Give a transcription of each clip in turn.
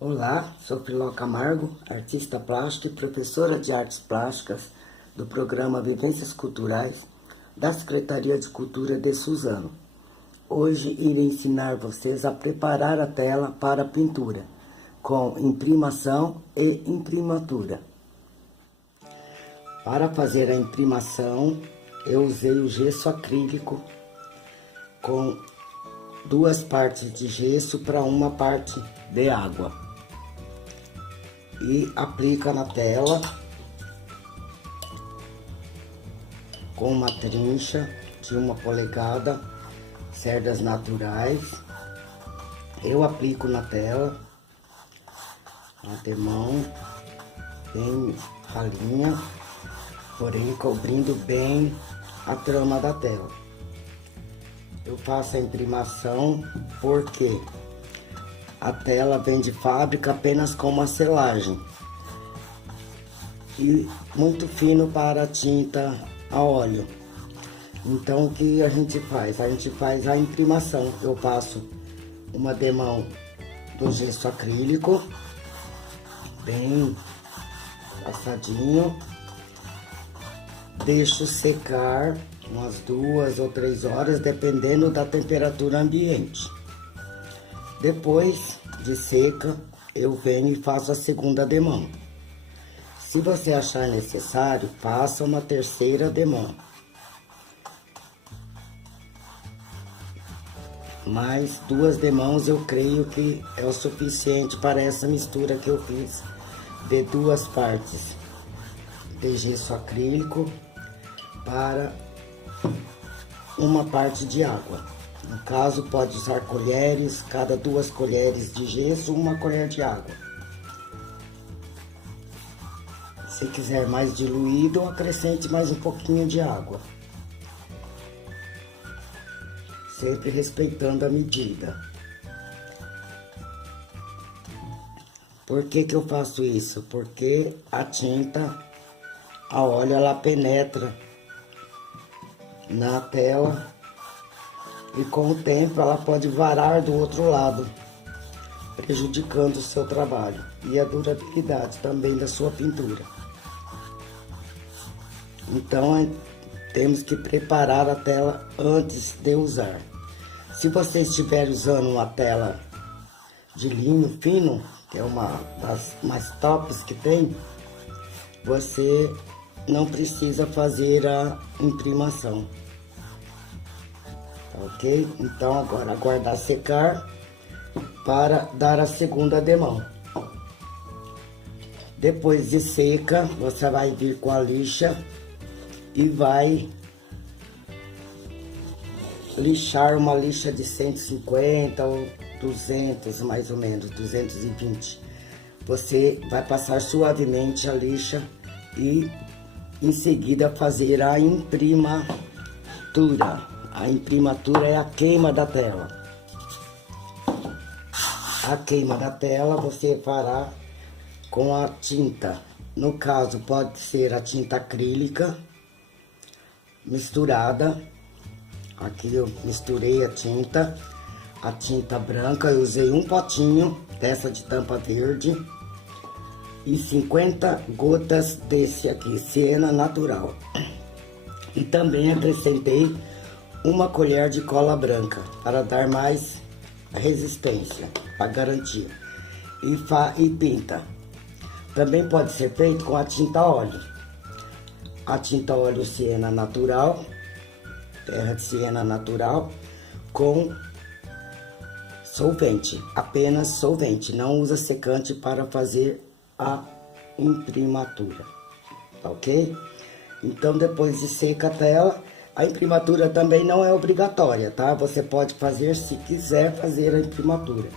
Olá, sou Filó Camargo, artista plástica e professora de artes plásticas do programa Vivências Culturais da Secretaria de Cultura de Suzano. Hoje irei ensinar vocês a preparar a tela para a pintura, com imprimação e imprimatura. Para fazer a imprimação, eu usei o gesso acrílico com 2 partes de gesso para uma parte de água. E aplica na tela com uma trincha de 1 polegada, cerdas naturais. Eu aplico na tela, na demão, bem ralinha, porém cobrindo bem a trama da tela. Eu faço a imprimação porque a tela vem de fábrica apenas com uma selagem e muito fino para a tinta a óleo. Então o que a gente faz? A gente faz a imprimação. Eu passo uma demão do gesso acrílico, bem passadinho, deixo secar umas 2 ou 3 horas, dependendo da temperatura ambiente. Depois de seca, eu venho e faço a segunda demão. Se você achar necessário, faça uma terceira demão. Mais 2 demãos eu creio que é o suficiente para essa mistura que eu fiz de 2 partes de gesso acrílico para uma parte de água. No caso, pode usar colheres, cada 2 colheres de gesso, 1 colher de água. Se quiser mais diluído, acrescente mais um pouquinho de água. Sempre respeitando a medida. Por que que eu faço isso? Porque a tinta a óleo, ela penetra na tela e com o tempo ela pode varar do outro lado, prejudicando o seu trabalho e a durabilidade também da sua pintura. Então, temos que preparar a tela antes de usar. Se você estiver usando uma tela de linho fino, que é uma das mais tops que tem, você não precisa fazer a imprimação. Ok? Então, agora aguardar secar para dar a segunda demão. Depois de seca, você vai vir com a lixa e vai lixar uma lixa de 150 ou 200, mais ou menos, 220. Você vai passar suavemente a lixa e em seguida fazer a imprimatura. A imprimatura é a queima da tela. A queima da tela você fará com a tinta. No caso, pode ser a tinta acrílica misturada. Aqui eu misturei a tinta branca. Eu usei um potinho dessa de tampa verde e 50 gotas desse aqui, siena natural. E também acrescentei 1 colher de cola branca para dar mais resistência, para garantir. E pinta. Também pode ser feito com a tinta óleo. A tinta óleo siena natural, terra de siena natural, com solvente, apenas solvente. Não usa secante para fazer a imprimatura, ok? Então, depois de seca a tela, a imprimatura também não é obrigatória, tá? Você pode fazer se quiser fazer a imprimatura.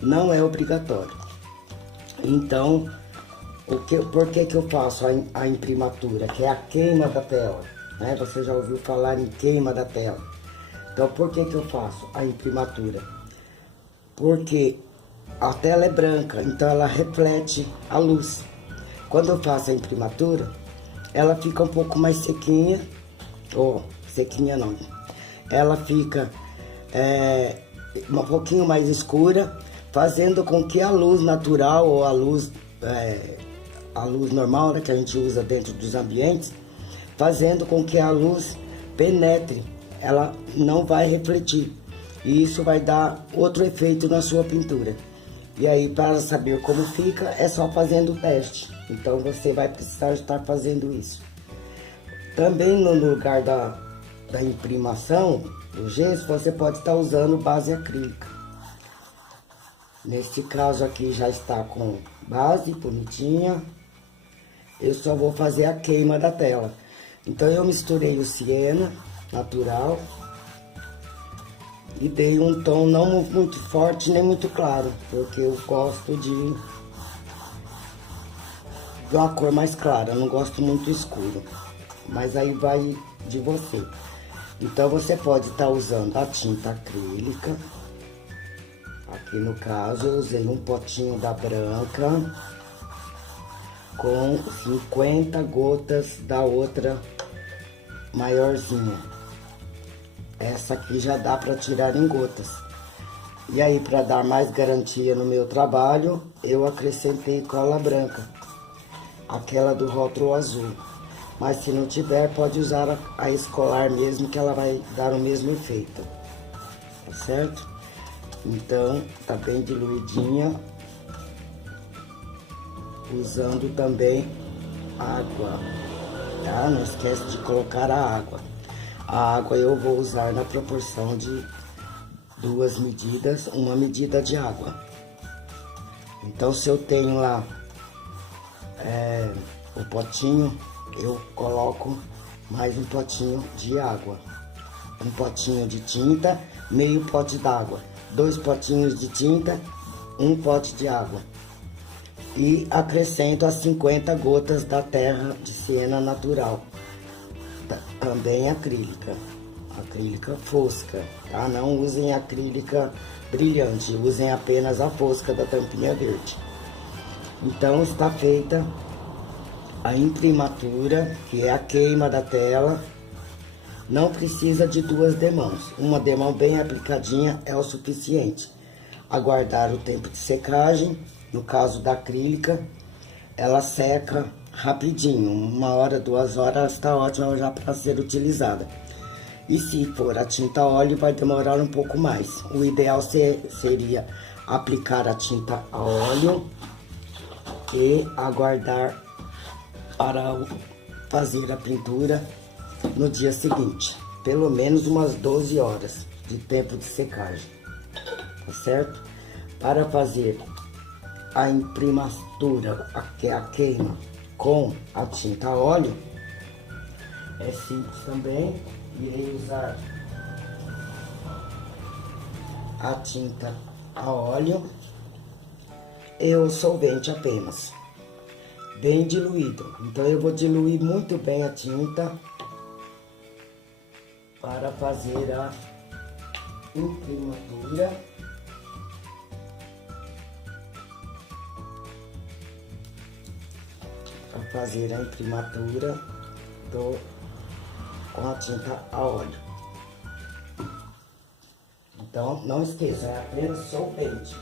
Não é obrigatório. Então, por que que eu faço a imprimatura? Que é a queima da tela, né? Você já ouviu falar em queima da tela. Então, por que que eu faço a imprimatura? Porque a tela é branca, então ela reflete a luz. Quando eu faço a imprimatura, ela fica um pouco mais sequinha, ou sequinha não, ela fica um pouquinho mais escura, fazendo com que a luz natural ou a luz normal, né, que a gente usa dentro dos ambientes, fazendo com que a luz penetre, ela não vai refletir. E isso vai dar outro efeito na sua pintura. E aí, para saber como fica, é só fazendo o teste. Então, você vai precisar estar fazendo isso. Também no lugar da imprimação do gesso, você pode estar usando base acrílica. Nesse caso aqui já está com base bonitinha. Eu só vou fazer a queima da tela. Então, eu misturei o siena natural e dei um tom não muito forte nem muito claro, porque eu gosto de uma cor mais clara, eu não gosto muito escuro, mas aí vai de você. Então você pode estar usando a tinta acrílica. Aqui no caso eu usei um potinho da branca com 50 gotas da outra maiorzinha. Essa aqui já dá para tirar em gotas. E aí, para dar mais garantia no meu trabalho, eu acrescentei cola branca, aquela do rótulo azul. Mas se não tiver, pode usar a escolar mesmo, que ela vai dar o mesmo efeito. Tá certo? Então, tá bem diluidinha. Usando também água, tá? Não esquece de colocar a água. A água eu vou usar na proporção de 2 medidas, 1 medida de água. Então, se eu tenho lá o potinho, eu coloco mais um potinho de água. Um potinho de tinta, meio pote d'água. 2 potinhos de tinta, 1 pote de água. E acrescento as 50 gotas da terra de siena natural. Também acrílica fosca, tá? Não usem acrílica brilhante, usem apenas a fosca da tampinha verde. Então está feita a imprimatura, que é a queima da tela. Não precisa de 2 demãos, uma demão bem aplicadinha é o suficiente. Aguardar o tempo de secagem, no caso da acrílica, ela seca rapidinho, 1 hora, 2 horas, está ótima já para ser utilizada. E se for a tinta óleo, vai demorar um pouco mais. O ideal seria aplicar a tinta a óleo e aguardar para fazer a pintura no dia seguinte. Pelo menos umas 12 horas de tempo de secagem, tá certo? Para fazer a imprimatura, que é a queima, com a tinta a óleo, é simples também. Irei usar a tinta a óleo e o solvente apenas, bem diluído. Então eu vou diluir muito bem a tinta para fazer a imprimatura. Para fazer a imprimatura com a tinta a óleo. Então, não esqueça, é apenas solvente.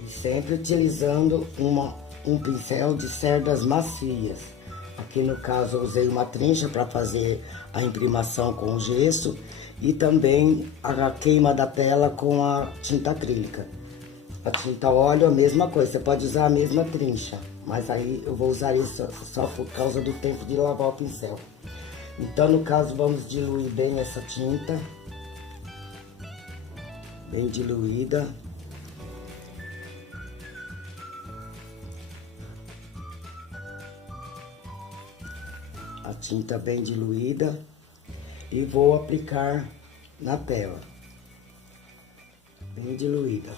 E sempre utilizando um pincel de cerdas macias. Aqui no caso eu usei uma trincha para fazer a imprimação com o gesso e também a queima da tela com a tinta acrílica. A tinta óleo, a mesma coisa, você pode usar a mesma trincha, mas aí eu vou usar isso só por causa do tempo de lavar o pincel. Então, no caso, vamos diluir bem essa tinta, bem diluída. A tinta bem diluída e vou aplicar na tela, bem diluída.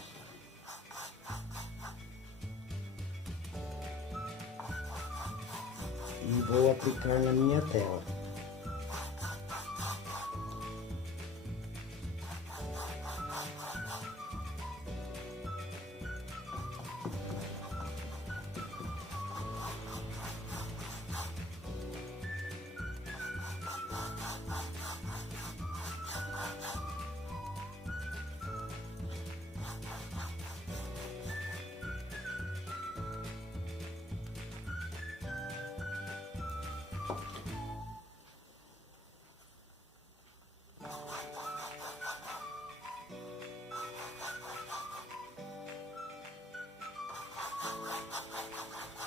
E vou aplicar na minha tela.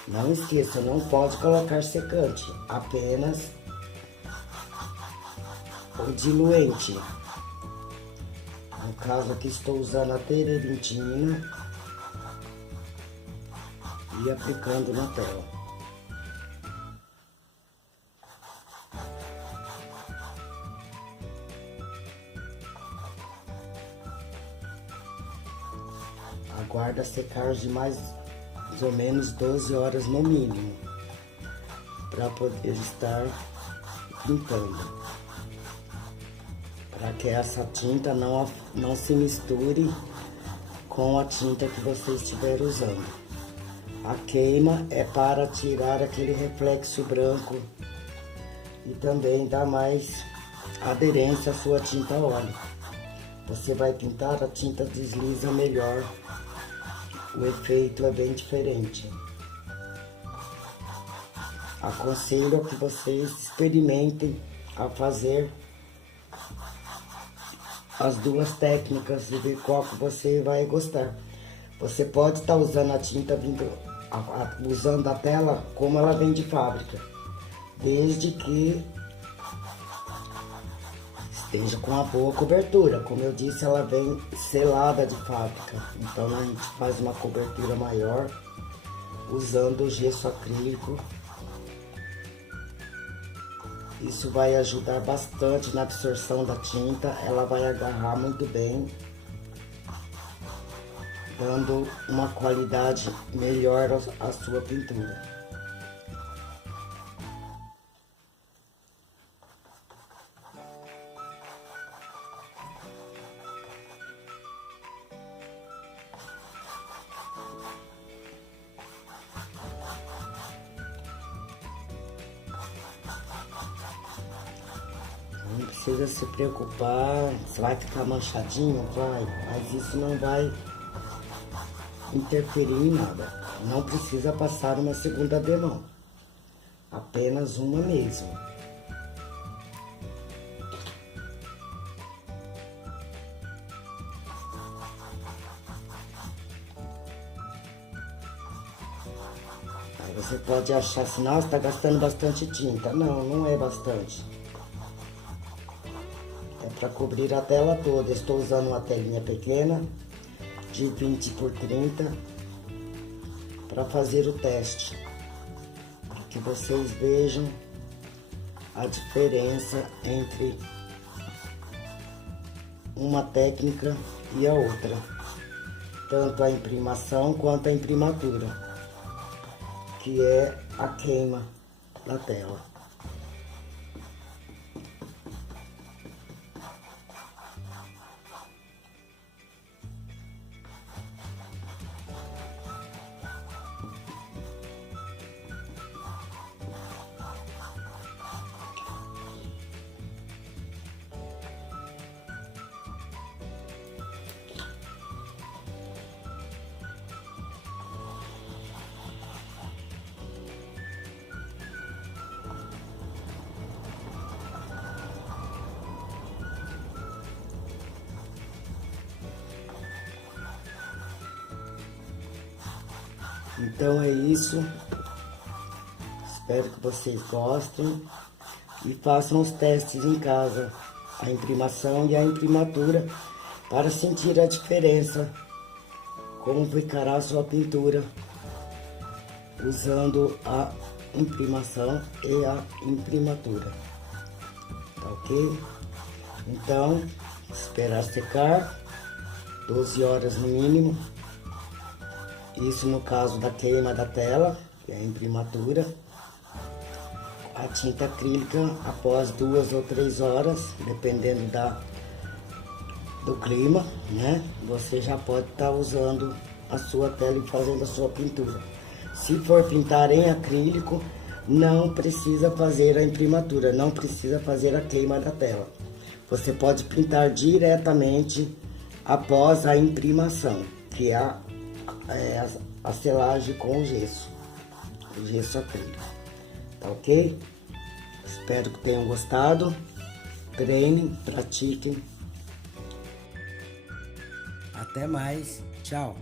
Não esqueça, não pode colocar secante, apenas o diluente. No caso aqui estou usando a terebintina e aplicando na tela. Aguarda secar de mais ou menos 12 horas no mínimo, para poder estar pintando. Para que essa tinta não se misture com a tinta que você estiver usando. A queima é para tirar aquele reflexo branco e também dar mais aderência à sua tinta óleo. Você vai pintar, a tinta desliza melhor, o efeito é bem diferente. Aconselho que vocês experimentem a fazer as duas técnicas e ver qual que você vai gostar. Você pode estar usando a tinta usando a tela como ela vem de fábrica, desde que esteja com uma boa cobertura. Como eu disse, ela vem selada de fábrica, então a gente faz uma cobertura maior usando o gesso acrílico. Isso vai ajudar bastante na absorção da tinta, ela vai agarrar muito bem, dando uma qualidade melhor à sua pintura. Não precisa se preocupar, se vai ficar manchadinho, vai, mas isso não vai interferir em nada. Não precisa passar uma segunda demão, apenas uma mesmo. Aí você pode achar assim, nossa, tá gastando bastante tinta. Não, não é bastante. É para cobrir a tela toda. Estou usando uma telinha pequena de 20 por 30 para fazer o teste, para que vocês vejam a diferença entre uma técnica e a outra, tanto a imprimação quanto a imprimatura, que é a queima da tela. Então é isso, espero que vocês gostem e façam os testes em casa, a imprimação e a imprimatura, para sentir a diferença, como ficará a sua pintura usando a imprimação e a imprimatura, tá ok? Então, esperar secar, 12 horas no mínimo. Isso no caso da queima da tela, que é a imprimatura. A tinta acrílica, após 2 ou 3 horas, dependendo do clima, né? Você já pode estar usando a sua tela e fazendo a sua pintura. Se for pintar em acrílico, não precisa fazer a imprimatura, não precisa fazer a queima da tela. Você pode pintar diretamente após a imprimação, que é a selagem com o gesso acrílico, tá ok? Espero que tenham gostado, treinem, pratiquem. Até mais, tchau!